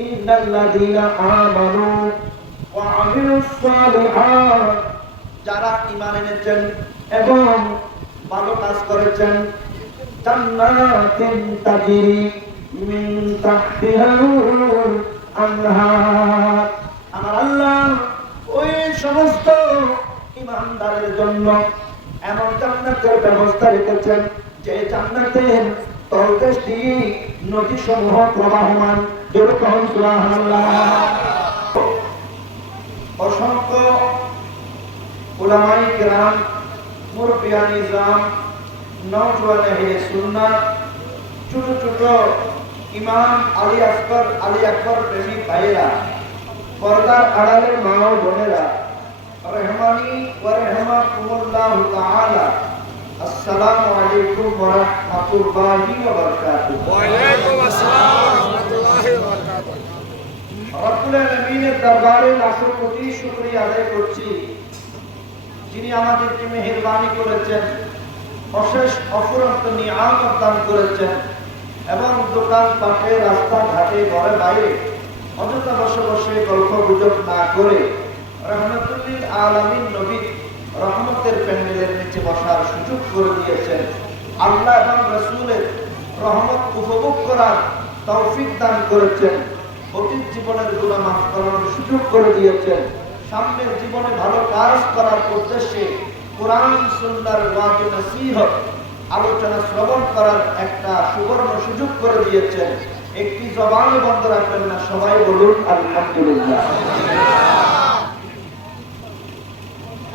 ইন্নাল্লাযীনা আমানু ওয়া আমিলুস সালিহাত যারা ঈমান এনেছেন এবং ভালো কাজ করেছেন, জান্নাতিন তাজরি মিন তাহতিহাল আনহার। আমার আল্লাহ ওই সমস্ত ইমানদারের জন্য এমন জান্নাতের ব্যবস্থা রেখেছেন যে জান্নাতের তলদেশটি নদী সমূহ প্রবাহমান যেরকম অসংখ্য উলামাই কিরাম মুরব্বিয়ান নিজাম নওজওয়ান আহলে সুন্নাহ ছোট ছোট ইমাম আলী আসগর আলী আকবর প্রেমী ভাইয়েরা, পর্দার আড়ালের মা ও বোনেরা, রহমানি ওয়া রাহমাকুমুল্লাহু তাআলা আসসালামু আলাইকুম ওয়া রাহমাতুল্লাহি ওয়া বারাকাতুহু ওয়ালাইকুম আসসালাম রহমতুল্লাহি ওয়া বারাকাতুহু রব্বুল আলামিনের দরবারে লাখো কোটি শুকরিয়া আদায় করছি। যিনি আমাদেরকে মেহেরবানি করেছেন অশেষ অফুরন্ত নিয়ামত দান করেছেন এবং দোকান পাটে রাস্তা ঘাটে ঘরে বাইরে অযথা বসে বসে গল্প গুজব না করে রহমতুল্লিল আলামিন নবী রহমতের প্যান্ডেলের নিচে বসার সুযোগ করে দিয়েছেন। আল্লাহ এবং রসুলের রহমত উপভোগ করার তৌফিক দান করেছেন। অতীত জীবনের গুণা মাফ করানোর সুযোগ করে দিয়েছেন। সামনের জীবনে ভালো কাজ করার উদ্দেশ্যে কোরআন সুন্দর ওয়াজ আলোচনা শ্রবণ করার একটা সুবর্ণ সুযোগ করে দিয়েছেন। একটি জবান বন্ধ রাখবেন না, সবাই বলুন, আলহামদুলিল্লাহ।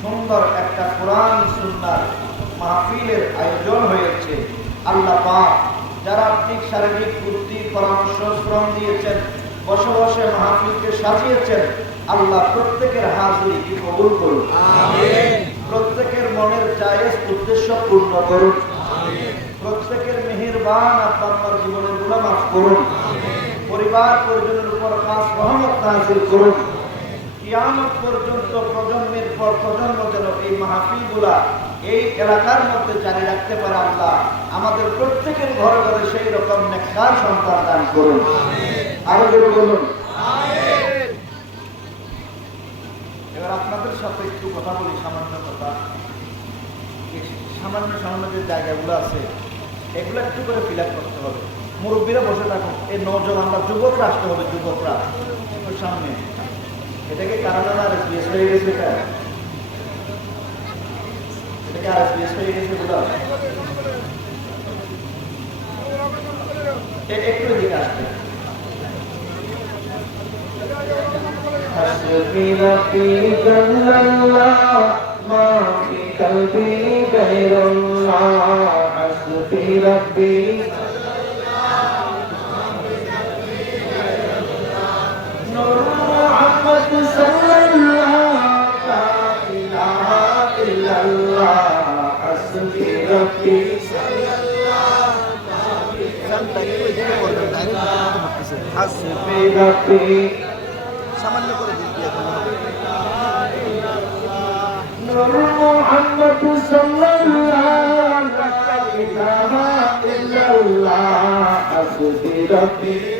সুন্দর একটা কোরআন সুন্দর মাহফিলের আয়োজন হয়েছে। আল্লাহ পাক যারা আর্থিক শারীরিক বুদ্ধি পরামর্শ শ্রম দিয়েছেন বসে বসে মাহফিলকে সাজিয়েছেন আল্লাহ প্রত্যেকের হাজিরি কবুল করুন। প্রত্যেকের মনের জায়েজ উদ্দেশ্য পূর্ণ করুন। প্রত্যেকের মেহেরবান আপনার জীবনের গুণা মাফ করুন পরিবার পরিজনের উপর খাস রহমত নাজিল করুন। কিয়ামত পর্যন্ত প্রজন্মের পর প্রজন্ম যেন এই মাহফিলগুলা এই এলাকার মধ্যে জারি রাখতে পারে আল্লাহ। আমাদের প্রত্যেকের ঘরে ঘরে সেই রকম নেককার সন্তান দান করুন। আরও জোরে বলুন। এবার আপনাদের সাথে একটু কথা বলি সামান্য কথা। সামান্য সামান্য যে জায়গাগুলো আছে এগুলো একটু করে ফিল করতে হবে। মুরব্বীরা বসে থাকুন। এই নজওয়ানরা যুবকরা আসতে হবে যুবকরা। সামনে। এটাকে কারণ আর বিএস হয়ে গেছে এটা এটাকে আর বিএস হয়ে গেছে বলা একটু এদিকে আসবে حسبي ربي جل الله ما في قلبي غير الله حسبي ربي সামান্য করে দিন মোহাম্মদ সাল্লাল্লাহু আলাইহি ওয়া সাল্লাম।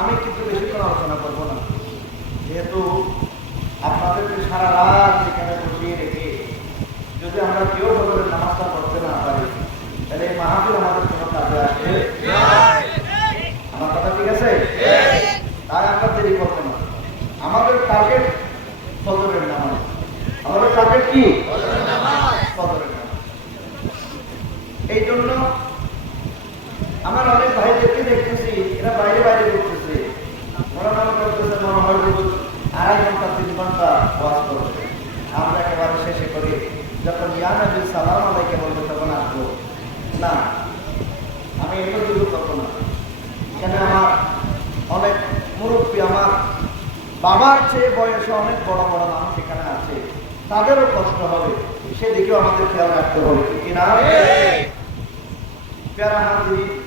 আমি কিন্তু বেশিক্ষণ আলোচনা করব না। যেহেতু আপনাদেরকে সারা রাত এখানে বসিয়ে রেখে যদি আমরা কেউ বদলের নামাজটা করতে না পারি, তাহলে এই মাহাবীর আমাদের কোনো কাজে আসবে আমার কথা ঠিক আছে? তাই আমরা দেরি করব না। আমাদের টার্গেট ফজরের নামাজ। আমাদের টার্গেট কি? এই জন্য আমার অনেক ভাইদেরকে দেখতেছি এরা বাইরে বাইরে করতেছে মনে মনে করতেছে মনে আড়াই ঘণ্টা তিন ঘণ্টা ওয়াজ করবে আমরা একেবারে শেষে করি। যখন ইয়ানবী সালাম আলাইকে বলব তখন আসব। না আমি এটা শুরু করব না। এখানে আমার অনেক মুরব্বী আমার বাবার চেয়ে বয়সে অনেক বড় বড় মানুষ এখানে আছে। তাদেরও কষ্ট হবে। সেদিকেও আমাদের খেয়াল রাখতে হবে কিনা প্যারা হাজির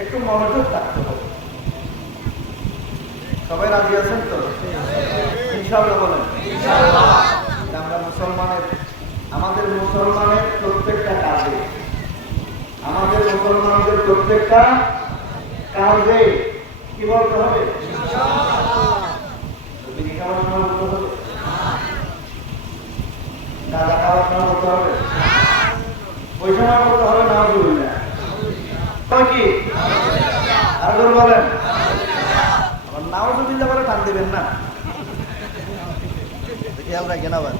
একটু মনোযোগ থাকতে হবে। সবাই রাজি আছেন তো? বলেন। আমরা মুসলমানের আমাদের মুসলমানের প্রত্যেকটা কাজে আমাদের মুসলমানদের প্রত্যেকটা কাজে কি বলতে হবে? বিড়ি খাওয়ার বলতে হবে? গাঁজা বলতে হবে? ওই সময় বলতে হবে না বুঝলে কি? বলে টান দিবেন না। খেয়াল রাখেন আবার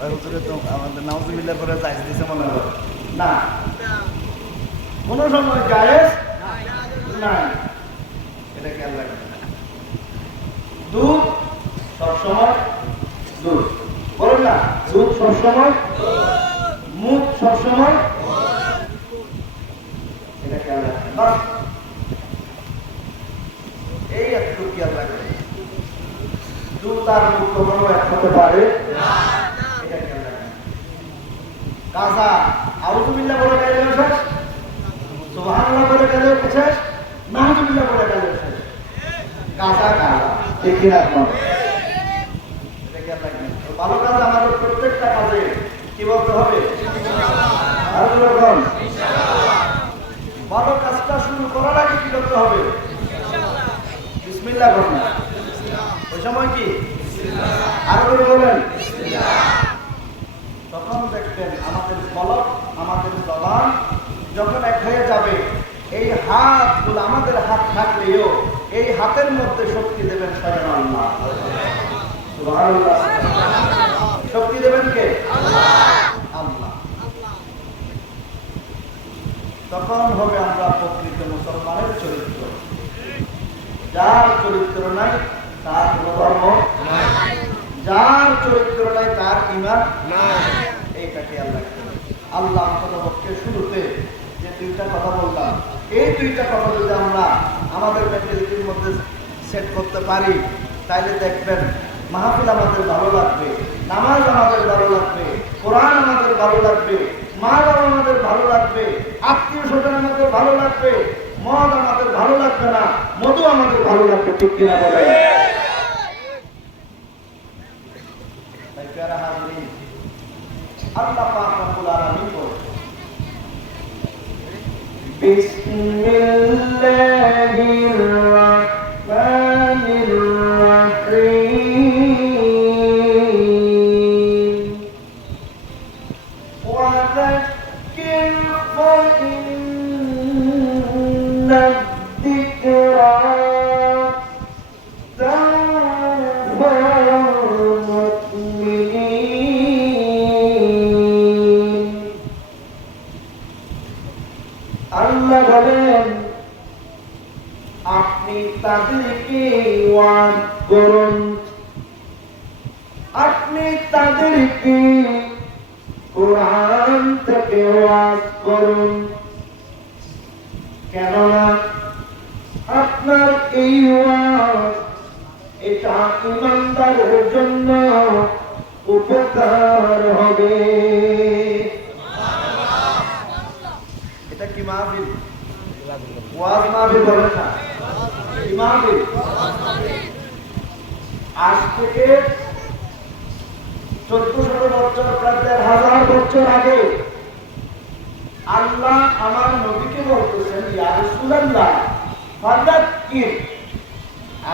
ওই হুজুরে তো আমাদের নাউজুবিল্লাহ করে জায়েজ দিছে মনে হয়। না। কোনো সময় জায়েজ নাই। এটা খেয়াল রাখবেন। দুধ সবসময় দুধ। বলেন না দুধ সবসময় মুখ সবসময় এটা খেয়াল রাখবেন বাস। এই একটু খেয়াল রাখবেন আর মুখ কখনো এক হতে পারে? কাঁচা আউজুবিল্লাহ বলে গেলেও শেষ। সুবহানাল্লাহ বলে গেলেও শেষ। নাহজুবিল্লাহ বলে গেলেও শেষ। কাঁচা কাঁচা আপনার রাখবেন ভালো কাজ আমাদের প্রত্যেকটা কাজে। কি বলতে হবে? ভালো কাজটা শুরু করার আগে কি করতে হবে? বিসমিল্লাহ করুন। সময় কি? তখন দেখবেন আমাদের কলক আমাদের জবান যখন এক হয়ে যাবে, এই হাতগুলো আমাদের হাত থাকলেও এই হাতের মধ্যে শক্তি দেবেন স্বয়ং আল্লাহ। শক্তি দেবেন কে? আল্লাহ। তখন হবে আমরা প্রকৃত মুসলমানের চরিত্র। যার চরিত্র নাই তার কোন যার চরিত্র নাই, তার ইমান এইটাকে আল্লাহ আল্লাহ পক্ষে শুরুতে যে দুইটা কথা বললাম, এই দুইটা কথা যদি আমরা আমাদের মেন্টালিটির মধ্যে সেট করতে পারি, তাইলে দেখবেন মাহফিল আমাদের ভালো লাগবে, নামাজ আমাদের ভালো লাগবে, কোরআন আমাদের ভালো লাগবে মা বাবা আমাদের ভালো লাগবে, আত্মীয় স্বজন আমাদের ভালো লাগবে, মদ আমাদের ভালো লাগবে না, মধু আমাদের ভালো লাগবে, ঠিক কিনা বলে তাই প্যারা হাজরিন আল্লাহ পাক রব্বুল আলামিন বলেন বিসমিল্লাহির আপনার এই এটা ইমানদারের জন্য উপকার হবে। আজ থেকে প্রায় হাজার আগে আল্লাহ আমার নবীকে বলতেছেন, ইয়া রাসূলুল্লাহ ফাদাক্কির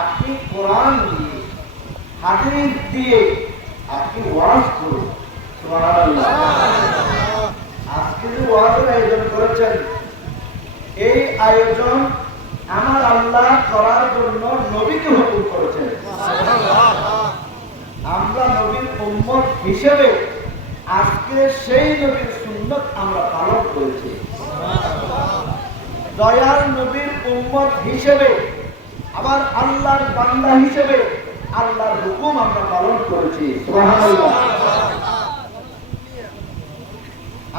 আপনি কোরআন দিয়ে হাদিস দিয়ে আপনি ওয়াজ করুন। আজকে যে ওয়াজের আয়োজন করেছেন এই আয়োজন আমার আল্লাহ করার জন্য নবীকে হুকুম করেছেন। আমরা নবীর উম্মত হিসেবে আজকে সেই নবীর সুন্নত আমরা পালন করেছি। দয়াল নবীর উম্মত হিসেবে আবার আল্লাহর বান্দা হিসেবে আল্লাহর হুকুম আমরা পালন করেছি।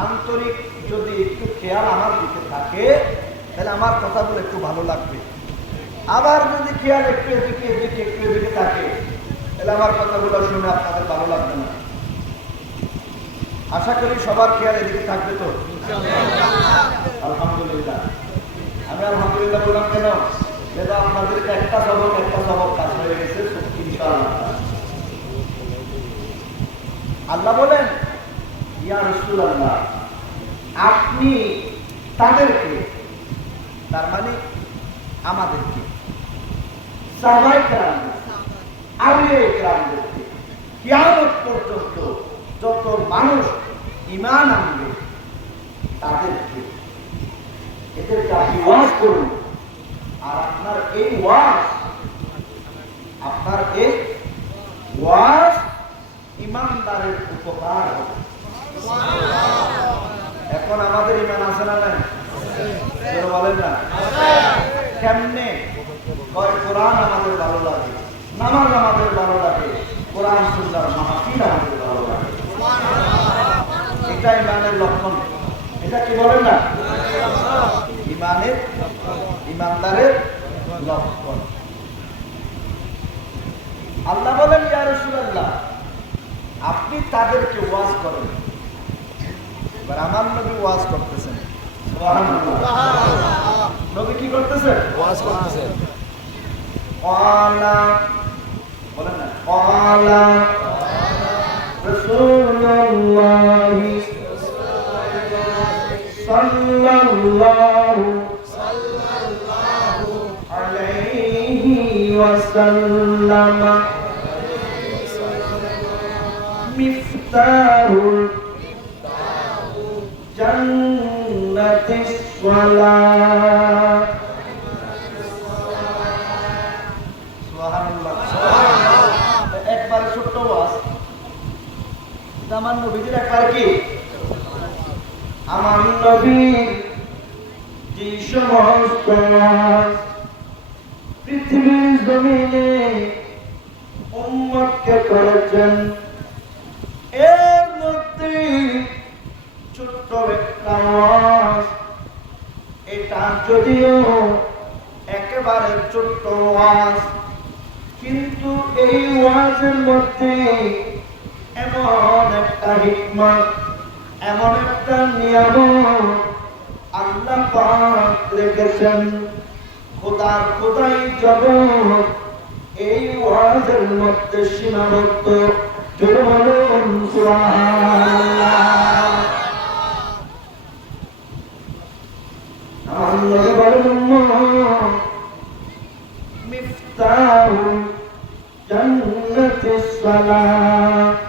আন্তরিক যদি একটু খেয়াল আমার দিকে থাকে তাহলে আমার কথাগুলো একটু ভালো লাগবে। আবার যদি খেয়াল একটু এদিকে এদিকে একটু এদিকে থাকে তাহলে আমার কথাগুলো শুনে আপনাদের ভালো লাগবে না। আশা করি সবার খেয়াল এদিকে থাকবে তো? আলহামদুলিল্লাহ। বললাম কেন? যেটা আপনাদেরকে একটা সবক একটা সবক কাজ হয়ে গেছে আল্লাহ বলেন, ইয়া রাসূলুল্লাহ, আপনি তাদেরকে, তার মানে আমাদেরকে পর্যন্ত যত মানুষ ইমান আনবে, তাদেরকে এদেরকে আপনি ওয়াজ করুন। আর আপনার এই ওয়াজ, আপনার এই ওয়াজ ইমানদারের উপকার এখন আমাদের ইমান আছে না নাই? বলেন না। কেমনে? কোরআন আমাদের ভালো লাগে, নামাজ আমাদের ভালো লাগে, কোরআন সুন্দর মাহফিল আমাদের ভালো লাগে। এটা ইমানের লক্ষণ। এটা কি বলেন না? ইমানের ইমানদারের লক্ষণ আল্লাহ বলেন ইয়া রাসূলুল্লাহ আপনি তাদেরকে ওয়াজ করেন। এবার আমার নবী ওয়াজ করতেছেন। নবী কি করতেছেন? ওয়াজ করতেছে ক্বালা বলেন না রাসূলুল্লাহি সাল্লাল্লাহু আলাইহি মিফতাহুল জান্নাতিস সালাত একবার ছোট্ট আমার নবীদের একবার কি? আমার নবীর যে সমস্ত হিকমত, এমন একটা নিয়ম আল্লাহ পাক রেখেছেন। খোদার খোদাই জগৎ, এই ওয়াজের মধ্যে সীমাবদ্ধ। বলুন মিফতাহ জান্নাতিস উম্মত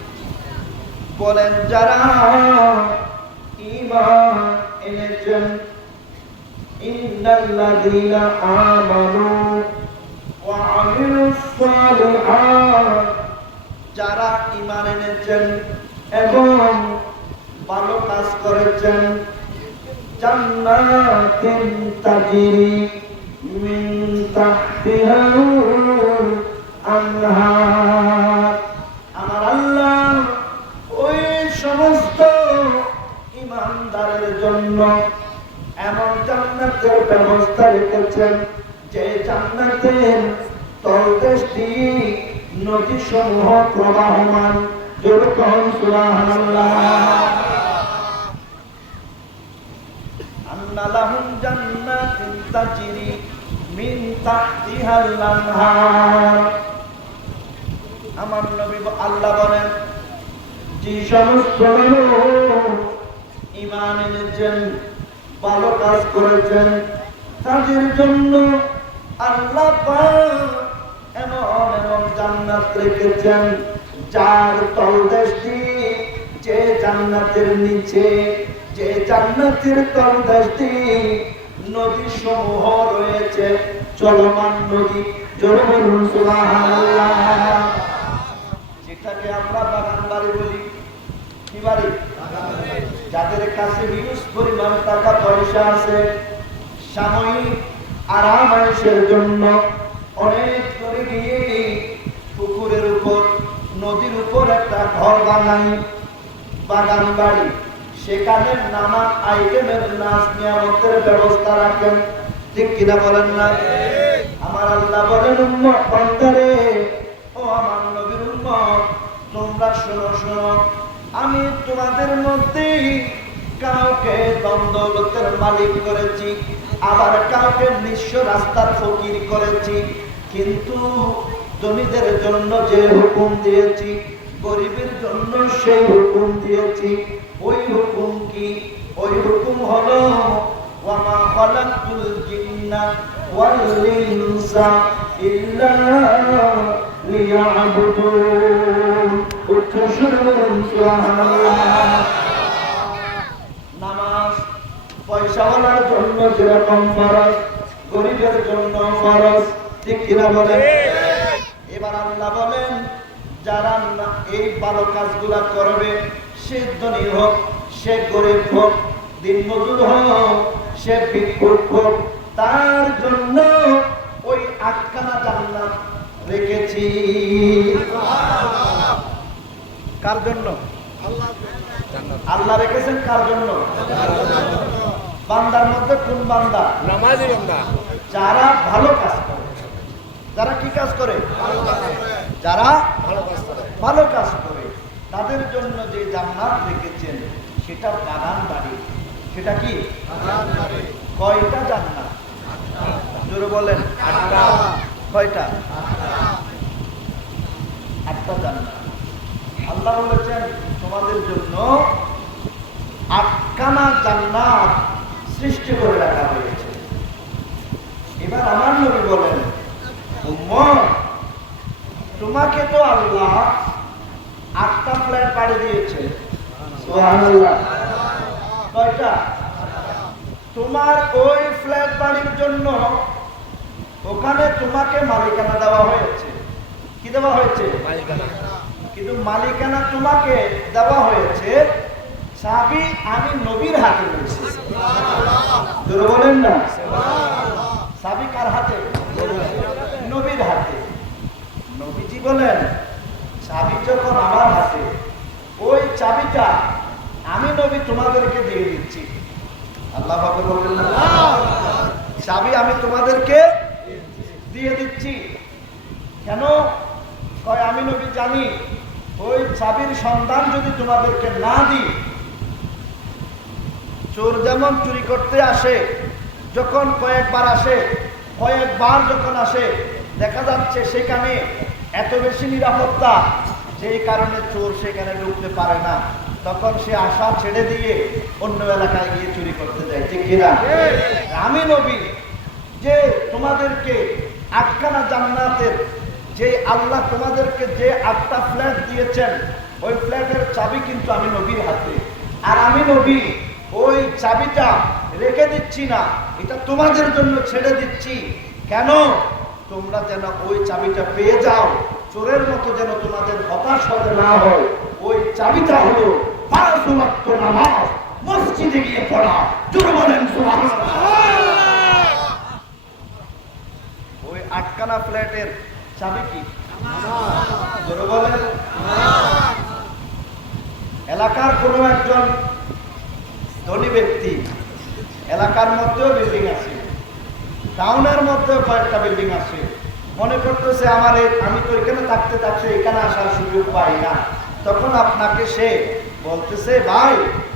বলেন যারা ঈমান এনেছেন, ইন্নাল্লাযীনা আমানু ওয়া আমিলুস সালিহাত, যারা ঈমান এনেছেন এবং ভালো কাজ করেছেন, জান্নাতিন তাজরি মিন তাহতিহা আনহার। ব্যবস্থা রেখেছেন। যে জান্নাতের তলদেশটি নদী সমূহ প্রবাহমান। যেরকম সুবহানাল্লাহ। আন্না আমার নবী আল্লাহ বলেন, যে সমস্ত ইমান ভালো কাজ করেছেন তাদের জন্য আল্লাহ এমন এমন জান্নাত রেখেছেন, যার তলদেশটি যে জান্নাতের নিচে, যে জান্নাতের তলদেশটি নদী সমূহ রয়েছে, চলমান নদী। যেটাকে আমরা বাগান বাড়ি বলি। কি বাড়ি? যাদের কাছে হিউজ পরিমাণ টাকা পয়সা আছে সাময়িক আরাম আয়েশের জন্য অনেক করে গিয়ে পুকুরের উপর, নদীর উপর একটা ঘর বানাই, বাগান বাড়ি। সেখানে নানা আইটেমের নাচ নিয়ামতের ব্যবস্থা রাখেন। ঠিক কিনা বলেন না? আমার আল্লাহ বলেন, উম্মত বান্দারে, ও আমার নবীর উম্মত, তোমরা শোনো শোনো। আমি তোমাদের মধ্যে কাউকে দ্বন্দ্বলতের মালিক করেছি। আবার কাউকে নিঃস্ব রাস্তার ফকির করেছি। কিন্তু ধনীদের জন্য যে হুকুম দিয়েছি, গরিবের জন্য সেই হুকুম দিয়েছি। ওই হুকুম কি? ওই হুকুম হলো, ওয়ামা পয়সাওয়ালার জন্য যেরকম ফরজ গরিবের জন্য ফরজ ঠিক কিনা বলেন? এবার আল্লাহ বলেন যারা এই ভালো কাজগুলা করবে সে ধনী হোক সে গরিব হোক দিন মজুর হোক সে ভিক্ষুক হোক তার জন্য ওই আটখানা জান্নাত রেখেছি। কার জন্য? আল্লাহ। রেখেছেন কার জন্য? বান্দার মধ্যে কোন বান্দা? নামাজি বান্দা। যারা ভালো কাজ করে। যারা কি কাজ করে? যারা ভালো কাজ করে। ভালো কাজ করে। তাদের জন্য যে জান্নাত রেখেছেন সেটা বাগান বাড়ি। সেটা কি? কয়টা জান্নাত? জোরে বলেন। আটটা। কয়টা? আটটা জান্নাত। আল্লাহ বলেছেন তোমাদের জন্য আটখানা জান্নাত সৃষ্টি করে রাখা হয়েছে। এবার আমার নবী বলেন তোমাকে তো আল্লাহ আটটা ফ্ল্যাট পাড়ি দিয়েছে। কয়টা? তোমার ওই ফ্ল্যাট বাড়ির জন্য ওখানে তোমাকে মালিকানা দেওয়া হয়েছে। কি দেওয়া হয়েছে? কিন্তু মালিকানা তোমাকে দেওয়া হয়েছে চাবি আমি নবীর হাতে রয়েছে বলেন না। চাবি কার হাতে? নবীর হাতে। নবীজি বলেন চাবি যখন আমার হাতে, ওই চাবিটা আমি নবী তোমাদেরকে দিয়ে দিচ্ছি। আল্লাহ পাকে বললেন না চাবি আমি তোমাদেরকে দিয়ে দিচ্ছি। কেন? কয়, আমি নবী জানি, ওই চাবির সন্ধান যদি তোমাদেরকে না দিই চোর যেমন চুরি করতে আসে, যখন কয়েকবার আসে, কয়েকবার যখন আসে, দেখা যাচ্ছে সেখানে এত বেশি নিরাপত্তা, যেই কারণে চোর সেখানে ঢুকতে পারে না। তখন সে আশা ছেড়ে দিয়ে অন্য এলাকায় গিয়ে চুরি করতে যায়, ঠিক কিনা? আমি নবী, যে তোমাদেরকে আটখানা জান্নাতের যে আল্লাহ তোমাদেরকে যে আটটা ফ্ল্যাট দিয়েছেন, ওই ফ্ল্যাটের চাবি কিন্তু আমি নবীর হাতে। আর আমি নবী ওই চাবিটা রেখে দিচ্ছি না, এটা তোমাদের জন্য ছেড়ে দিচ্ছি। কেন? তোমরা যেন ওই চাবিটা পেয়ে যাও, চোরের মতো যেন তোমাদের হতাশ হতে না হয়। ওই চাবিটা হলো মসজিদে গিয়ে পড়া বলেন ওই আটখানা ফ্ল্যাটের চাবি কি? এলাকার কোনো একজন ধনী ব্যক্তি, এলাকার মধ্যেও বিল্ডিং আছে টাউনের মধ্যেও কয়েকটা বিল্ডিং আছে। মনে করতেছে আমার আমি তো এখানে থাকতে থাকতে এখানে আসার সুযোগ পাই না। তখন আপনাকে সে বলতেছে, ভাই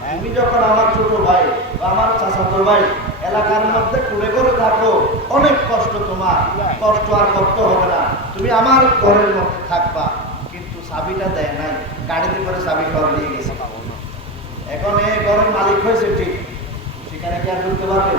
তুমি যখন আমার ছোট ভাই বা আমার চাচাতো ভাই এলাকার মধ্যে কুড়ে করে থাকো অনেক কষ্ট তোমার, কষ্ট আর করতে হবে না। তুমি আমার ঘরের মধ্যে থাকবা। কিন্তু চাবিটা দেয় নাই, গাড়িতে করে চাবি ঘর নিয়ে গেছে। এখন এই ঘরের মালিক হয়েছে ঠিক। সেখানে কি আর ঢুকতে পারবে?